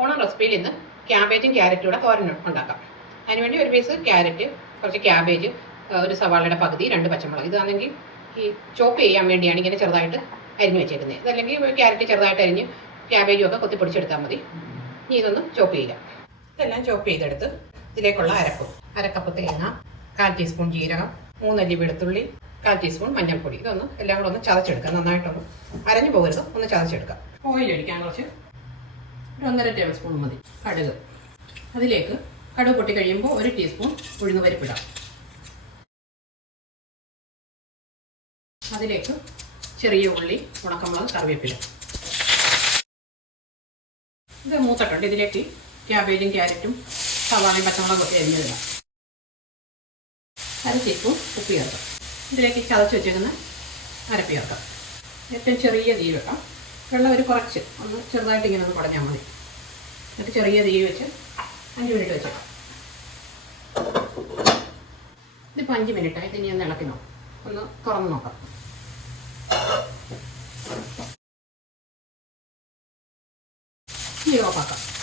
ഓണം റെസിപ്പിയിൽ ഇന്ന് ക്യാബേജും ക്യാരറ്റും തോരൻ ഉണ്ടാക്കാം. അതിനുവേണ്ടി ഒരു പീസ് ക്യാരറ്റ് കുറച്ച് ക്യാബേജ് ഒരു സവാളയുടെ പകുതി രണ്ട് പച്ചമുളക്. ഇതാണെങ്കിൽ ഈ ചോപ്പ് ചെയ്യാൻ വേണ്ടിയാണ് ഇങ്ങനെ ചെറുതായിട്ട് അരിഞ്ഞു വെച്ചേക്കുന്നത്. ഇതല്ലെങ്കിൽ ക്യാരറ്റ് ചെറുതായിട്ട് അരിഞ്ഞ് ക്യാബേജും ഒക്കെ കൊത്തി പൊടിച്ചെടുത്താൽ മതി. ഇനി ഇതൊന്ന് ചോപ്പ് ചെയ്യുക. ഇതെല്ലാം ചോപ്പ് ചെയ്തെടുത്ത് ഇതിലേക്കുള്ള അരപ്പ്. അരക്കപ്പ് തേങ്ങ കാൽ ടീസ്പൂൺ ജീരകം മൂന്നല്ലി വെളുത്തുള്ളി കാൽ ടീസ്പൂൺ മഞ്ഞൾപ്പൊടി. ഇതൊന്ന് എല്ലാം കൂടെ ഒന്ന് ചതച്ചെടുക്കുക. നന്നായിട്ടൊന്ന് അരഞ്ഞു പോകരുത്. ഒന്ന് ചതച്ചെടുക്കുക. ഓയിൽ ഒഴിക്കാൻ കുറച്ച് ഒരു ഒന്നര ടേബിൾ സ്പൂൺ മതി. കടുക്. അതിലേക്ക് കടുക് പൊട്ടി കഴിയുമ്പോൾ ഒരു ടീസ്പൂൺ ഉഴുന്ന് പരിപ്പിടാം അതിലേക്ക് ചെറിയ ഉള്ളി ഉണക്കമുളക് കറിവേപ്പില. ഇത് മൂത്തട്ടുണ്ട്. ഇതിലേക്ക് ക്യാബേജും ക്യാരറ്റും സവാളയും പച്ചമുളകും ഒക്കെ അരിഞ്ഞിടാം അര ടീസ്പൂൺ ഉപ്പ് ചേർക്കാം. ഇതിലേക്ക് ചതച്ച് വെച്ചേക്കുന്ന അരപ്പ് ചേർക്കാം. ഏറ്റവും ചെറിയ തീ വെക്കാം വെള്ളം ഒരു കുറച്ച്. ഒന്ന് ചെറുതായിട്ട് ഇങ്ങനെ ഒന്ന് പടഞ്ഞാൽ മതി. എന്നിട്ട് ചെറിയ തീ വെച്ച് അഞ്ച് മിനിറ്റ് വെച്ചേക്കാം. ഇതിപ്പോൾ അഞ്ച് മിനിറ്റായി ഇനി ഒന്ന് ഇളക്കി നോക്കാം. ഒന്ന് തുറന്ന് നോക്കാം. ഇനി ഓഫാക്കാം